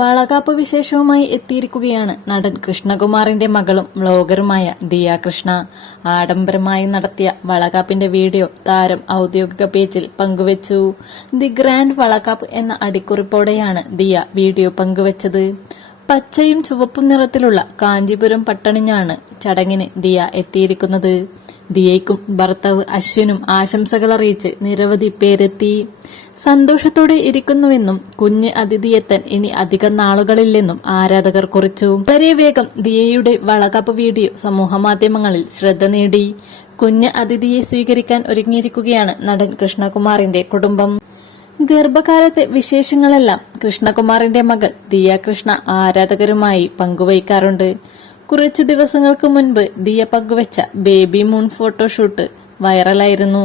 വളകാപ്പ് വിശേഷവുമായി എത്തിയിരിക്കുകയാണ് നടൻ കൃഷ്ണകുമാറിന്റെ മകളും വ്ളോഗറുമായ ദിയ കൃഷ്ണ. ആഡംബരമായി നടത്തിയ വളകാപ്പിന്റെ വീഡിയോ താരം ഔദ്യോഗിക പേജിൽ പങ്കുവച്ചു. ദി ഗ്രാൻഡ് വളകാപ്പ് എന്ന അടിക്കുറിപ്പോടെയാണ് ദിയ വീഡിയോ പങ്കുവച്ചത്. പച്ചയും ചുവപ്പും നിറത്തിലുള്ള കാഞ്ചീപുരം പട്ടണിഞ്ഞാണ് ചടങ്ങിന് ദിയ എത്തിയിരിക്കുന്നത്. ദിയയ്ക്കും ഭർത്താവ് അശ്വിനും ആശംസകൾ അറിയിച്ച് നിരവധി പേരെത്തി. സന്തോഷത്തോടെ ഇരിക്കുന്നുവെന്നും കുഞ്ഞ് അതിഥിയെത്താൻ ഇനി അധികം നാളുകളില്ലെന്നും ആരാധകർ കുറിച്ചു. വളരെ വേഗം ദിയയുടെ വളകപ്പ് വീഡിയോ സമൂഹമാധ്യമങ്ങളിൽ ശ്രദ്ധ നേടി. കുഞ്ഞ് അതിഥിയെ സ്വീകരിക്കാൻ ഒരുങ്ങിയിരിക്കുകയാണ് നടൻ കൃഷ്ണകുമാറിന്റെ കുടുംബം. ഗർഭകാലത്തെ വിശേഷങ്ങളെല്ലാം കൃഷ്ണകുമാറിന്റെ മകൾ ദിയ കൃഷ്ണ ആരാധകരുമായി പങ്കുവയ്ക്കാറുണ്ട്. കുറച്ചു ദിവസങ്ങൾക്ക് മുൻപ് ദിയ പങ്കുവച്ച ബേബി മൂൺ ഫോട്ടോഷൂട്ട് വൈറലായിരുന്നു.